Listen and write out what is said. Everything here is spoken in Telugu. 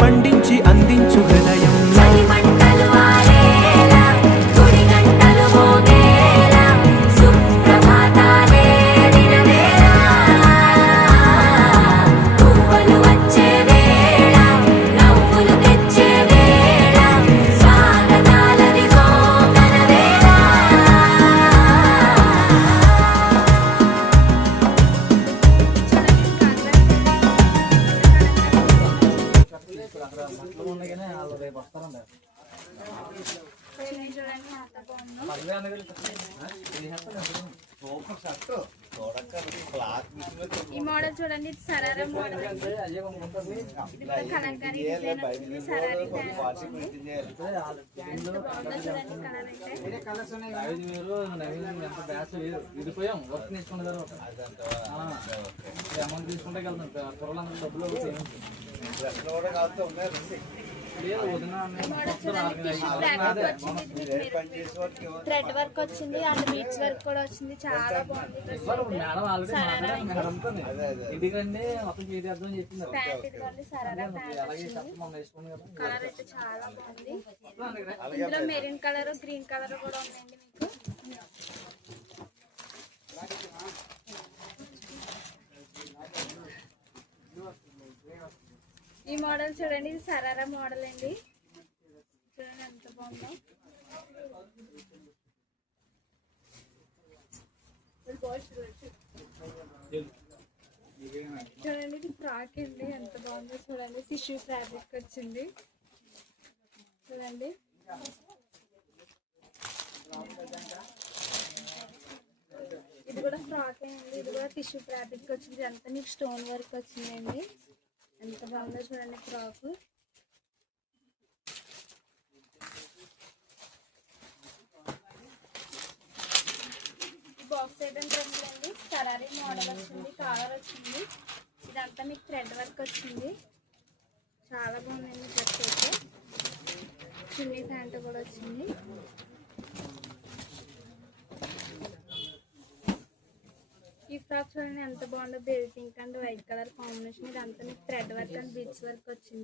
పండించి అంత ఈ మోడల్ చూడండి సరారా మోడల్. కూడా కలంకారీ సరారీ విడిపోయాం వర్క్ నేర్చుకున్న తర్వాత అమౌంట్ తీసుకుంటే వెళ్తాం డబ్బులు కూడా కాదు థ్రెడ్ వర్క్ వచ్చింది అండ్ బీచ్ వర్క్ కూడా వచ్చింది. చాలా బాగుంది. కలర్ అయితే చాలా ఇందులో మెరూన్ కలర్ గ్రీన్ కలర్ కూడా ఉందండి మీకు. ఈ మోడల్ చూడండి ఇది సరారా మోడల్ అండి. చూడండి ఎంత బాగుందో. చూడండి ఇది ఫ్రాక్ అండి ఎంత బాగుందో చూడండి. టిష్యూ ఫ్యాబ్రిక్ వచ్చింది. చూడండి. ఇది కూడా ఫ్రాక్ అండి ఇది కూడా టిష్యూ ఫ్యాబ్రిక్ వచ్చింది. అంతా మీకు స్టోన్ వర్క్ వచ్చిందండి. ఎంత బాగుందో చూడండి క్రాప్. బాక్స్ ఐటమ్ డ్రెస్ కరారీ మోడల్ వచ్చింది కాలర్ వచ్చింది. ఇదంతా మీకు థ్రెడ్ వర్క్ వచ్చింది. చాలా బాగుందండి డ్రెస్ అయితే చున్నీ ప్యాంటు కూడా వచ్చింది. ఈ ఫ్రాక్ చూడండి ఎంత బాగుందో baby pink and white colour combination. ఇదంతా మీకు thread work and beach work వచ్చింది.